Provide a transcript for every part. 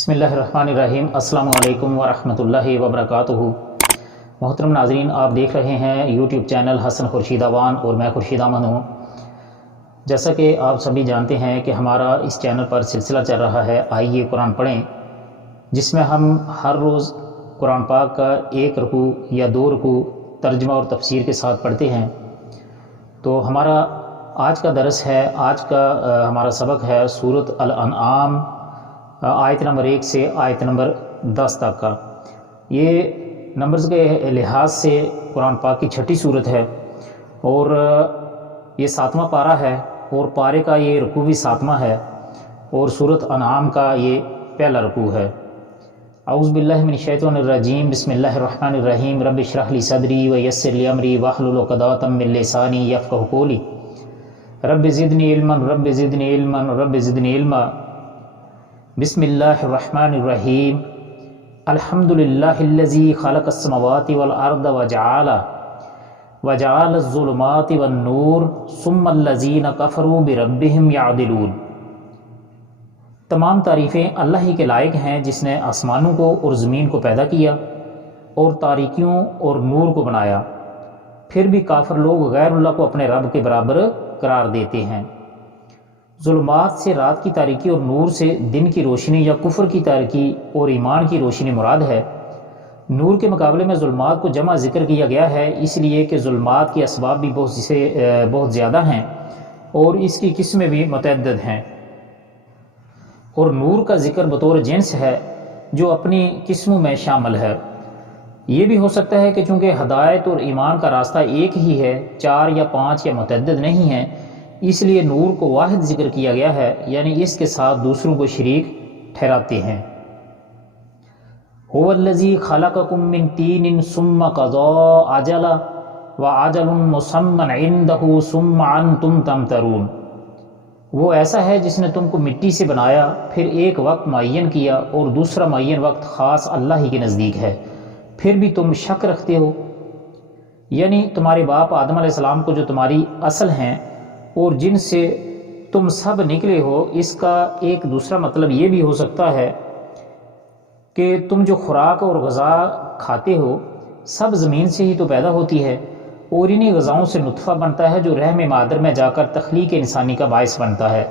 بسم اللہ الرحمن الرحیم۔ السلام علیکم ورحمۃ اللہ وبرکاتہ۔ محترم ناظرین، آپ دیکھ رہے ہیں یوٹیوب چینل حسن خورشید اوان اور میں خورشید احمد ہوں۔ جیسا کہ آپ سبھی جانتے ہیں کہ ہمارا اس چینل پر سلسلہ چل رہا ہے آئیے قرآن پڑھیں، جس میں ہم ہر روز قرآن پاک کا ایک رکوع یا دو رکوع ترجمہ اور تفسیر کے ساتھ پڑھتے ہیں۔ تو ہمارا آج کا درس ہے، آج کا ہمارا سبق ہے سورۃ الانعام، آیت نمبر 1 سے آیت نمبر 10 تک کا۔ یہ نمبرز کے لحاظ سے قرآن پاک کی چھٹی صورت ہے اور یہ 7واں پارہ ہے، اور پارے کا یہ رکوع بھی 7واں ہے، اور سورۃ انعام کا یہ پہلا رکوع ہے۔ اعوذ باللہ من الشیطان الرجیم، بسم اللہ الرحمن الرحیم۔ رب اشرح لی صدری ویسر لی امری واحلل عقدۃ من لسانی یفقہوا قولی۔ رب زدنی علما رب زدنی علما رب زدنی علما۔ بسم اللہ الرحمن الرحیم۔ الحمد للہ الذی خلق السماوات والارض وجعل الظلمات والنور ثم الذین کفروا بربہم یعدلون۔ تمام تعریفیں اللہ ہی کے لائق ہیں، جس نے آسمانوں کو اور زمین کو پیدا کیا اور تاریکیوں اور نور کو بنایا، پھر بھی کافر لوگ غیر اللہ کو اپنے رب کے برابر قرار دیتے ہیں۔ ظلمات سے رات کی تاریکی اور نور سے دن کی روشنی یا کفر کی تاریکی اور ایمان کی روشنی مراد ہے۔ نور کے مقابلے میں ظلمات کو جمع ذکر کیا گیا ہے، اس لیے کہ ظلمات کے اسباب بھی بہت زیادہ ہیں اور اس کی قسمیں بھی متعدد ہیں، اور نور کا ذکر بطور جنس ہے جو اپنی قسموں میں شامل ہے۔ یہ بھی ہو سکتا ہے کہ چونکہ ہدایت اور ایمان کا راستہ ایک ہی ہے، 4 یا 5 یا متعدد نہیں ہیں، اس لیے نور کو واحد ذکر کیا گیا ہے، یعنی اس کے ساتھ دوسروں کو شریک ٹھہراتے ہیں۔ هو الذی خلقکم من طین ثم قضى اجلا واجل مسمى عنده ثم انتم تمترون۔ وہ ایسا ہے جس نے تم کو مٹی سے بنایا، پھر ایک وقت معین کیا اور دوسرا معین وقت خاص اللہ ہی کے نزدیک ہے، پھر بھی تم شک رکھتے ہو۔ یعنی تمہارے باپ آدم علیہ السلام کو جو تمہاری اصل ہیں اور جن سے تم سب نکلے ہو، اس کا ایک دوسرا مطلب یہ بھی ہو سکتا ہے کہ تم جو خوراک اور غذا کھاتے ہو سب زمین سے ہی تو پیدا ہوتی ہے، اور انہی غذاؤں سے نطفہ بنتا ہے جو رحم مادر میں جا کر تخلیق انسانی کا باعث بنتا ہے۔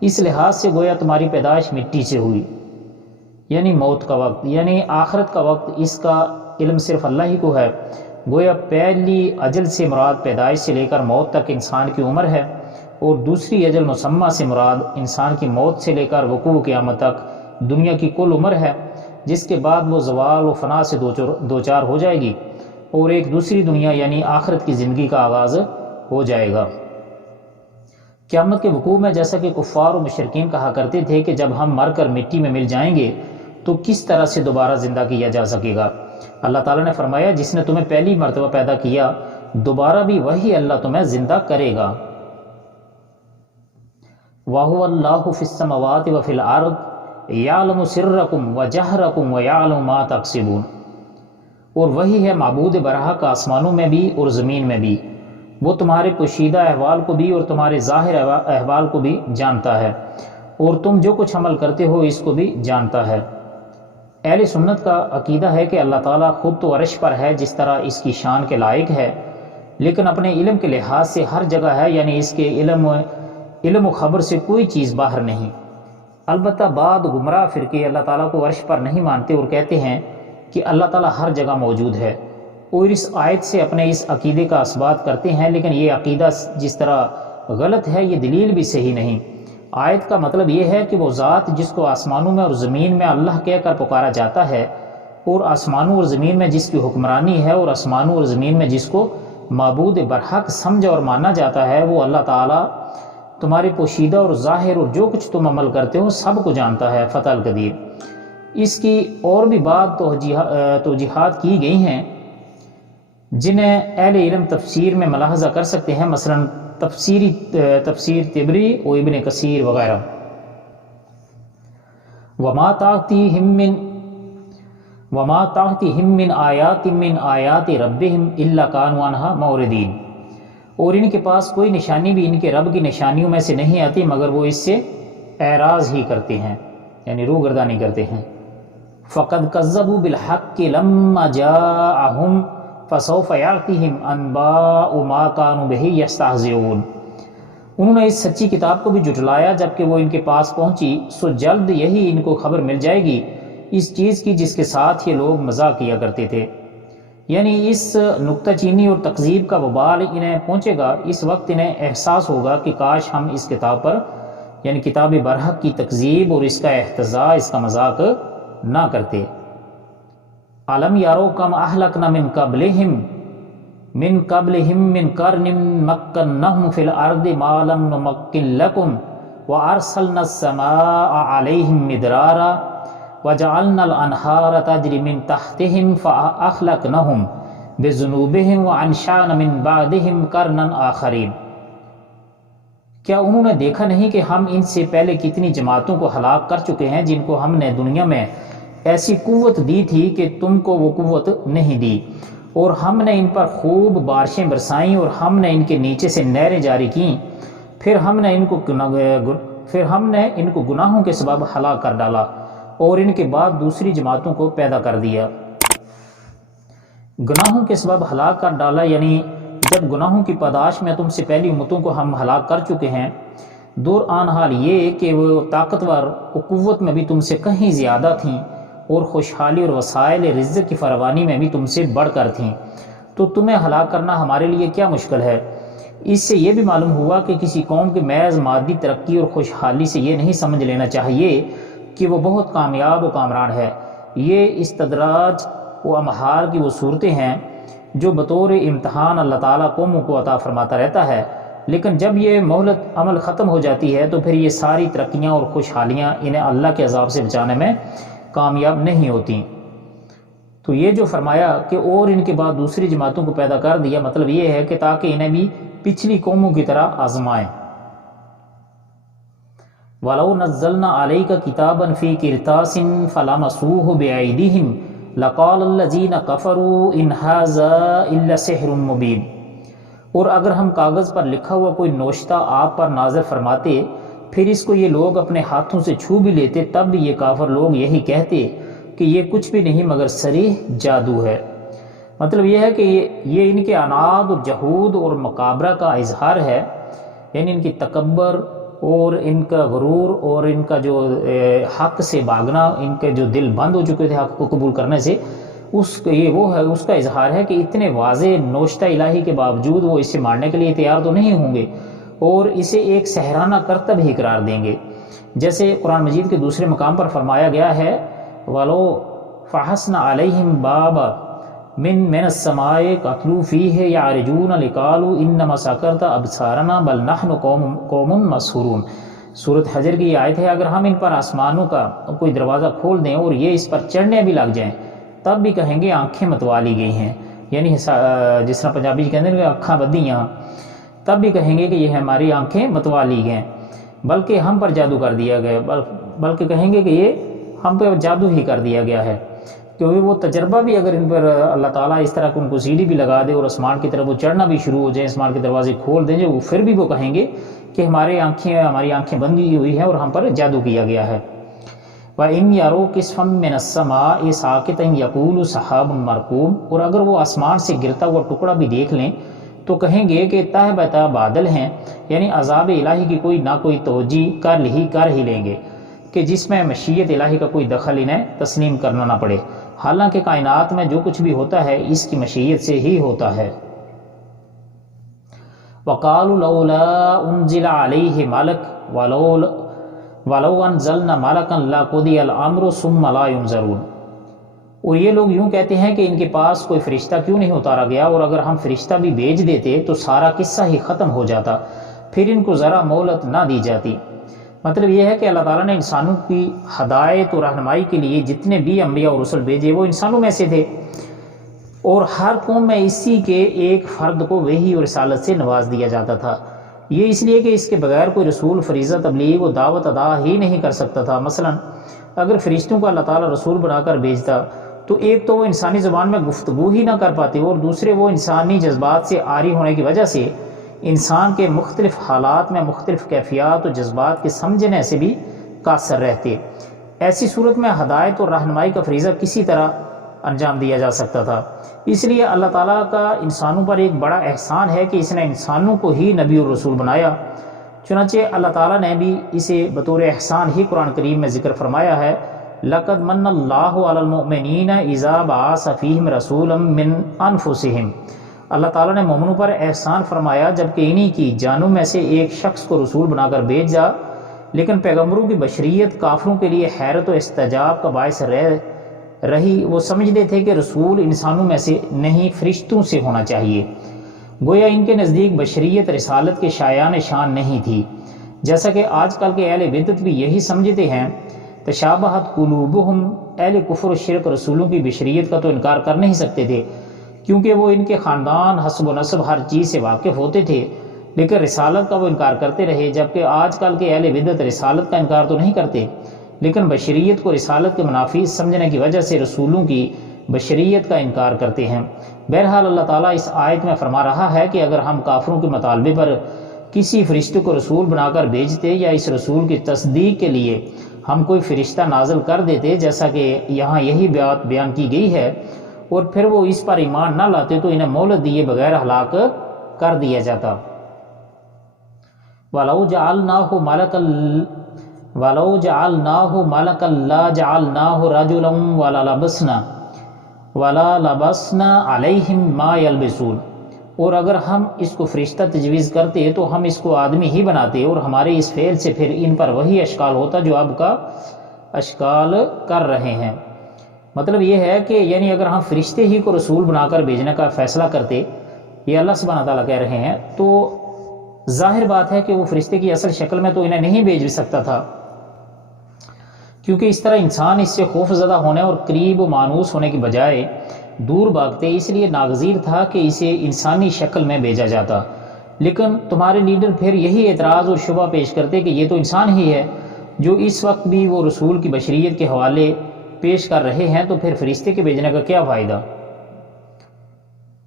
اس لحاظ سے گویا تمہاری پیدائش مٹی سے ہوئی، یعنی موت کا وقت، یعنی آخرت کا وقت، اس کا علم صرف اللہ ہی کو ہے۔ گویا پہلی اجل سے مراد پیدائش سے لے کر موت تک انسان کی عمر ہے، اور دوسری اجل مسمہ سے مراد انسان کی موت سے لے کر وقوع قیامت تک دنیا کی کل عمر ہے، جس کے بعد وہ زوال و فنا سے دوچار ہو جائے گی اور ایک دوسری دنیا یعنی آخرت کی زندگی کا آغاز ہو جائے گا۔ قیامت کے وقوع میں جیسا کہ کفار و مشرکین کہا کرتے تھے کہ جب ہم مر کر مٹی میں مل جائیں گے تو کس طرح سے دوبارہ زندہ کیا جا سکے گا؟ اللہ تعالیٰ نے فرمایا، جس نے تمہیں پہلی مرتبہ پیدا کیا دوبارہ بھی وہی اللہ تمہیں زندہ کرے گا۔ وَهُوَ اللَّهُ فِي السَّمَاوَاتِ وَفِي الْأَرْضِ يَعْلَمُ سِرَّكُمْ وَجَهْرَكُمْ وَيَعْلَمُ مَا تَكْسِبُونَ۔ اور وہی ہے معبود برحق آسمانوں میں بھی اور زمین میں بھی، وہ تمہارے پوشیدہ احوال کو بھی اور تمہارے ظاہر احوال کو بھی جانتا ہے، اور تم جو کچھ عمل کرتے ہو اس کو بھی جانتا ہے۔ اہل سنت کا عقیدہ ہے کہ اللہ تعالیٰ خود تو عرش پر ہے جس طرح اس کی شان کے لائق ہے، لیکن اپنے علم کے لحاظ سے ہر جگہ ہے، یعنی اس کے علم و خبر سے کوئی چیز باہر نہیں۔ البتہ بعض گمراہ فرقے اللہ تعالیٰ کو عرش پر نہیں مانتے اور کہتے ہیں کہ اللہ تعالیٰ ہر جگہ موجود ہے، اور اس آیت سے اپنے اس عقیدے کا اثبات کرتے ہیں، لیکن یہ عقیدہ جس طرح غلط ہے یہ دلیل بھی صحیح نہیں۔ آیت کا مطلب یہ ہے کہ وہ ذات جس کو آسمانوں میں اور زمین میں اللہ کہہ کر پکارا جاتا ہے، اور آسمانوں اور زمین میں جس کی حکمرانی ہے اور آسمانوں اور زمین میں جس کو معبود برحق سمجھا اور مانا جاتا ہے، وہ اللہ تعالیٰ تمہارے پوشیدہ اور ظاہر اور جو کچھ تم عمل کرتے ہو سب کو جانتا ہے، فتح القدیر۔ اس کی اور بھی بعض توجیحات کی گئی ہیں جنہیں اہل علم تفسیر میں ملاحظہ کر سکتے ہیں، مثلا تفسیر طبری و ابن کثیر وغیرہ۔ وما تأتیہم من آیات من آیات ربہم الا کانوا عنہا معرضین۔ اور ان کے پاس کوئی نشانی بھی ان کے رب کی نشانیوں میں سے نہیں آتی مگر وہ اس سے اعراض ہی کرتے ہیں۔ یعنی روگردانی کرتے ہیں۔ فقد کذبوا بالحق لما جاءهم فسوف یاتیہم انباء ما كانوا به یستہزئون۔ انہوں نے اس سچی کتاب کو بھی جھٹلایا جبکہ وہ ان کے پاس پہنچی، سو جلد یہی ان کو خبر مل جائے گی اس چیز کی جس کے ساتھ یہ لوگ مزاق کیا کرتے تھے۔ یعنی اس نکتہ چینی اور تکذیب کا وبال انہیں پہنچے گا، اس وقت انہیں احساس ہوگا کہ کاش ہم اس کتاب پر یعنی کتاب برحق کی تکذیب اور اس کا احتجاج، اس کا مذاق نہ کرتے۔ علم یارو کم اہلکنا من قبلہم من قرن مکنہم فی الارض ما لم نمکن لکم وارسلنا السماء علیہم مدرارا وجعلنا الانہار تجری من تحتہم فاخلقنہم بذنوبہم وانشأنا من بعدہم قرنا آخرین۔ کیا انہوں نے دیکھا نہیں کہ ہم ان سے پہلے کتنی جماعتوں کو ہلاک کر چکے ہیں جن کو ہم نے دنیا میں ایسی قوت دی تھی کہ تم کو وہ قوت نہیں دی، اور ہم نے ان پر خوب بارشیں برسائیں اور ہم نے ان کے نیچے سے نہریں جاری کیں، پھر ہم نے ان کو گناہوں کے سبب ہلاک کر ڈالا اور ان کے بعد دوسری جماعتوں کو پیدا کر دیا۔ گناہوں کے سبب ہلاک کر ڈالا یعنی جب گناہوں کی پاداش میں تم سے پہلی امتوں کو ہم ہلاک کر چکے ہیں، دور آن حال یہ کہ وہ طاقتور و قوت میں بھی تم سے کہیں زیادہ تھیں اور خوشحالی اور وسائل رزق کی فراوانی میں بھی تم سے بڑھ کر تھیں، تو تمہیں ہلاک کرنا ہمارے لیے کیا مشکل ہے۔ اس سے یہ بھی معلوم ہوا کہ کسی قوم کے محض مادی ترقی اور خوشحالی سے یہ نہیں سمجھ لینا چاہیے کہ وہ بہت کامیاب و کامران ہے۔ یہ استدراج و امہار کی وہ صورتیں ہیں جو بطور امتحان اللہ تعالیٰ قوموں کو عطا فرماتا رہتا ہے، لیکن جب یہ مہلت عمل ختم ہو جاتی ہے تو پھر یہ ساری ترقیاں اور خوشحالیاں انہیں اللہ کے عذاب سے بچانے میں کامیاب نہیں ہوتی۔ تو یہ جو فرمایا کہ اور ان کے بعد دوسری جماعتوں کو پیدا کر دیا، مطلب یہ ہے کہ تاکہ انہیں بھی پچھلی قوموں کی طرح آزمائیں۔ وَلَوْ نَزَّلْنَا عَلَيْكَ كِتَابًا فِي قِرْطَاسٍ فَلَمَسُوهُ بِأَيْدِيهِمْ لَقَالَ الَّذِينَ كَفَرُوا إِنْ هَذَا إِلَّا سِحْرٌ مُبِينٌ۔ اور اگر ہم کاغذ پر لکھا ہوا کوئی نوشتہ آپ پر نازل فرماتے، پھر اس کو یہ لوگ اپنے ہاتھوں سے چھو بھی لیتے، تب بھی یہ کافر لوگ یہی کہتے کہ یہ کچھ بھی نہیں مگر صریح جادو ہے۔ مطلب یہ ہے کہ یہ ان کے عناد اور جہود اور مکابرہ کا اظہار ہے، یعنی ان کی تکبر اور ان کا غرور اور ان کا جو حق سے بھاگنا، ان کے جو دل بند ہو چکے تھے حق کو قبول کرنے سے، اس کا اظہار ہے کہ اتنے واضح نوشتہ الہی کے باوجود وہ اسے ماننے کے لیے تیار تو نہیں ہوں گے اور اسے ایک سحرانہ کرتب ہی قرار دیں گے۔ جیسے قرآن مجید کے دوسرے مقام پر فرمایا گیا ہے وَلَوْ فَحَسْنَ عَلَيْهِمْ بَابًا مِّنَ السَّمَاءِ قَتْلُوا فِيهِ يَعْرِجُونَ لِقَالُوا إِنَّمَا سَكَرْتَ أَبْصَارَنَا بَلْ نَحْنُ قَوْمٌ مَسْحُورُونَ۔ سورۃ حجر کی یہ آیت ہے، اگر ہم ان پر آسمانوں کا کوئی دروازہ کھول دیں اور یہ اس پر چڑھنے بھی لگ جائیں، تب بھی کہیں گے آنکھیں متوالی گئی ہیں، یعنی جس طرح پنجابی کہتے ہیں کہ اکھاں بدیاں، تب بھی کہیں گے کہ یہ ہماری آنکھیں متوالی گئیں، بلکہ ہم پر جادو کر دیا گیا، بلکہ کہیں گے کہ یہ ہم پہ جادو ہی کر دیا گیا ہے۔ کیونکہ وہ تجربہ بھی اگر ان پر اللہ تعالیٰ اس طرح ان کو سیڑھی بھی لگا دے اور آسمان کی طرف وہ چڑھنا بھی شروع ہو جائے، آسمان کے دروازے کھول دیں جو، پھر بھی وہ کہیں گے کہ ہماری آنکھیں بندی ہوئی ہیں اور ہم پر جادو کیا گیا ہے۔ وَإِنْ يَرَوْا كِسْفًا مِّنَ السَّمَاءِ سَاقِطًا يَقُولُ سَحَابٌ مَّرْكُومٌ۔ اور اگر وہ آسمان سے گرتا ہوا ٹکڑا بھی دیکھ لیں تو کہیں گے کہ تہ بتہ بادل ہیں، یعنی عذاب الہی کی کوئی نہ کوئی توجہ کر ہی لیں گے کہ جس میں مشیت الہی کا کوئی دخل انہیں تسلیم کرنا نہ پڑے، حالانکہ کائنات میں جو کچھ بھی ہوتا ہے اس کی مشیت سے ہی ہوتا ہے۔ وَقَالُوا لَوْلَا أُنزِلَ عَلَيْهِ مَلَكٌ وَلَوْ أَنزَلْنَا مَلَكًا لَقُضِيَ الْأَمْرُ ثُمَّ لَا يُنظَرُونَ۔ اور یہ لوگ یوں کہتے ہیں کہ ان کے پاس کوئی فرشتہ کیوں نہیں اتارا گیا، اور اگر ہم فرشتہ بھی بھیج دیتے تو سارا قصہ ہی ختم ہو جاتا، پھر ان کو ذرا مہلت نہ دی جاتی۔ مطلب یہ ہے کہ اللہ تعالیٰ نے انسانوں کی ہدایت اور رہنمائی کے لیے جتنے بھی انبیاء اور رسل بھیجے وہ انسانوں میں سے تھے، اور ہر قوم میں اسی کے ایک فرد کو وحی اور رسالت سے نواز دیا جاتا تھا۔ یہ اس لیے کہ اس کے بغیر کوئی رسول فریضہ تبلیغ و دعوت ادا ہی نہیں کر سکتا تھا۔ مثلا اگر فرشتوں کو اللہ تعالیٰ رسول بنا کر بھیجتا تو ایک تو وہ انسانی زبان میں گفتگو ہی نہ کر پاتے، اور دوسرے وہ انسانی جذبات سے عاری ہونے کی وجہ سے انسان کے مختلف حالات میں مختلف کیفیات و جذبات کے سمجھنے سے بھی قاصر رہتے۔ ایسی صورت میں ہدایت اور رہنمائی کا فریضہ کسی طرح انجام دیا جا سکتا تھا۔ اس لیے اللہ تعالیٰ کا انسانوں پر ایک بڑا احسان ہے کہ اس نے انسانوں کو ہی نبی اور رسول بنایا۔ چنانچہ اللہ تعالیٰ نے بھی اسے بطور احسان ہی قرآن کریم میں ذکر فرمایا ہے، لَقَدْ مَنَّ اللَّهُ عَلَى الْمُؤْمِنِينَ إِذَا بَعَثَ فِيهِمْ رَسُولًا مِّنْ أَنفُسِهِمْ۔ اللہ تعالیٰ نے مومنوں پر احسان فرمایا جبکہ انہی کی جانوں میں سے ایک شخص کو رسول بنا کر بھیجا، لیکن پیغمبروں کی بشریت کافروں کے لیے حیرت و استعجاب کا باعث رہی۔ وہ سمجھتے تھے کہ رسول انسانوں میں سے نہیں فرشتوں سے ہونا چاہیے، گویا ان کے نزدیک بشریت رسالت کے شایان شان نہیں تھی، جیسا کہ آج کل کے اہل بدعت بھی یہی سمجھتے ہیں۔ تشابہت قلوبہم، اہل کفر و شرک رسولوں کی بشریت کا تو انکار کر نہیں سکتے تھے کیونکہ وہ ان کے خاندان، حسب و نسب ہر چیز سے واقف ہوتے تھے، لیکن رسالت کا وہ انکار کرتے رہے، جبکہ آج کل کے اہل بدعت رسالت کا انکار تو نہیں کرتے لیکن بشریت کو رسالت کے منافی سمجھنے کی وجہ سے رسولوں کی بشریت کا انکار کرتے ہیں۔ بہرحال اللہ تعالیٰ اس آیت میں فرما رہا ہے کہ اگر ہم کافروں کے مطالبے پر کسی فرشتے کو رسول بنا کر بھیجتے یا اس رسول کی تصدیق کے لیے ہم کوئی فرشتہ نازل کر دیتے، جیسا کہ یہاں یہی بات بیان کی گئی ہے، اور پھر وہ اس پر ایمان نہ لاتے تو انہیں مہلت دیے بغیر ہلاک کر دیا جاتا۔ وَلَوْ جَعَلْنَاهُ مَلَكًا لَّجَعَلْنَاهُ رَجُلًا وَلَا لَبَسْنَا عَلَيْهِمْ مَا يَلْبِسُونَ۔ اور اگر ہم اس کو فرشتہ تجویز کرتے تو ہم اس کو آدمی ہی بناتے، اور ہمارے اس فعل سے پھر ان پر وہی اشکال ہوتا جو اب کا اشکال کر رہے ہیں۔ مطلب یہ ہے کہ یعنی اگر ہم فرشتے ہی کو رسول بنا کر بھیجنے کا فیصلہ کرتے، یہ اللہ سبحانہ تعالیٰ کہہ رہے ہیں، تو ظاہر بات ہے کہ وہ فرشتے کی اصل شکل میں تو انہیں نہیں بھیج سکتا تھا، کیونکہ اس طرح انسان اس سے خوف زدہ ہونے اور قریب و مانوس ہونے کی بجائے دور بھاگتے، اس لیے ناگزیر تھا کہ اسے انسانی شکل میں بھیجا جاتا۔ لیکن تمہارے لیڈر پھر یہی اعتراض اور شبہ پیش کرتے کہ یہ تو انسان ہی ہے، جو اس وقت بھی وہ رسول کی بشریت کے حوالے پیش کر رہے ہیں، تو پھر فرشتے کے بھیجنے کا کیا فائدہ؟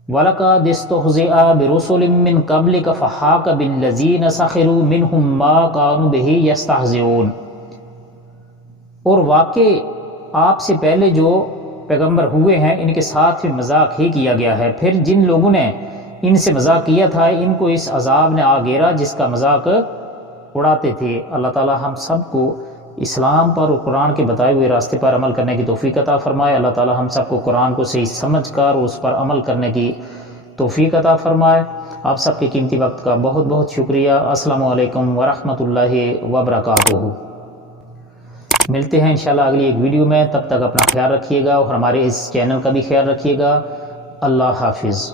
وَلَقَدِ اسْتُهْزِئَ بِرُسُلٍ مِّن قَبْلِكَ فَحَاقَ بِالَّذِينَ سَخِرُوا مِنْهُم مَّا كَانُوا بِهِ يَسْتَهْزِئُونَ۔ اور واقع آپ سے پہلے جو پیغمبر ہوئے ہیں ان کے ساتھ بھی مذاق ہی کیا گیا ہے، پھر جن لوگوں نے ان سے مذاق کیا تھا ان کو اس عذاب نے آ گھیرا جس کا مذاق اڑاتے تھے۔ اللہ تعالی ہم سب کو اسلام پر اور قرآن کے بتائے ہوئے راستے پر عمل کرنے کی توفیق عطا فرمائے۔ اللہ تعالی ہم سب کو قرآن کو صحیح سمجھ کر اس پر عمل کرنے کی توفیق عطا فرمائے۔ آپ سب کے قیمتی وقت کا بہت بہت شکریہ۔ السلام علیکم ورحمۃ اللہ وبرکاتہ۔ ملتے ہیں انشاءاللہ اگلی ایک ویڈیو میں، تب تک اپنا خیال رکھیے گا اور ہمارے اس چینل کا بھی خیال رکھیے گا۔ اللہ حافظ۔